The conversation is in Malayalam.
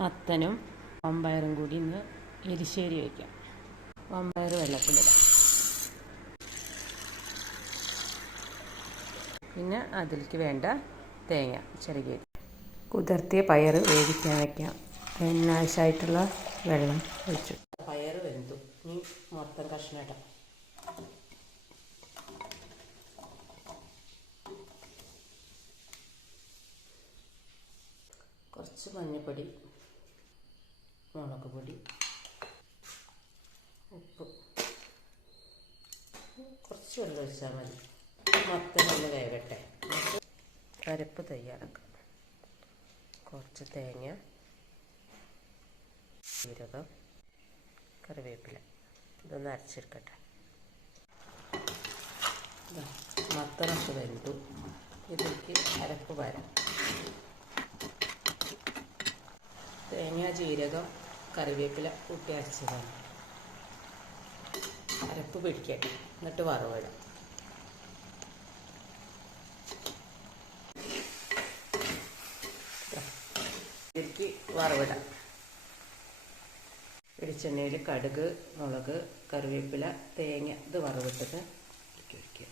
മത്തനും വമ്പയറും കൂടി ഇന്ന് എരിശ്ശേരി വയ്ക്കാം. വമ്പയർ വെള്ളത്തിലിടാം. പിന്നെ അതിലേക്ക് വേണ്ട തേങ്ങ ചിരകിയത്, കുതിർത്തിയ പയർ വേവിക്കാൻ വയ്ക്കാം. അതിനാവശ്യമായിട്ടുള്ള വെള്ളം ഒഴിച്ചു. പയർ വെന്തു. ഇനി മൊത്തം കഷ്ണം ഇടാം. കുറച്ച് മഞ്ഞൾപ്പൊടി, മുളക് പൊടി, ഉപ്പ്, കുറച്ച് വെള്ളം ഒഴിച്ചാൽ മതി. മത്തനൊന്ന് വേവട്ടെ. അരപ്പ് തയ്യാറാക്കാം. കുറച്ച് തേങ്ങ, ജീരകം, കറിവേപ്പില, ഇതൊന്ന് അരച്ചെടുക്കട്ടെ. മത്തനൊക്കെ വെന്തു. ഇതിലേക്ക് അരപ്പ് വരാം. തേങ്ങ, ജീരകം, കറിവേപ്പില കൂട്ടി അരച്ചതാണ്. അരപ്പ് പിടിക്കട്ടെ, എന്നിട്ട് വറവിടാം. ഇതിലേക്ക് വറവിടാം. വെളിച്ചെണ്ണയിൽ കടുക്, മുളക്, കറിവേപ്പില, തേങ്ങ ഇത് വറവിട്ടത് ഒഴിക്കുക.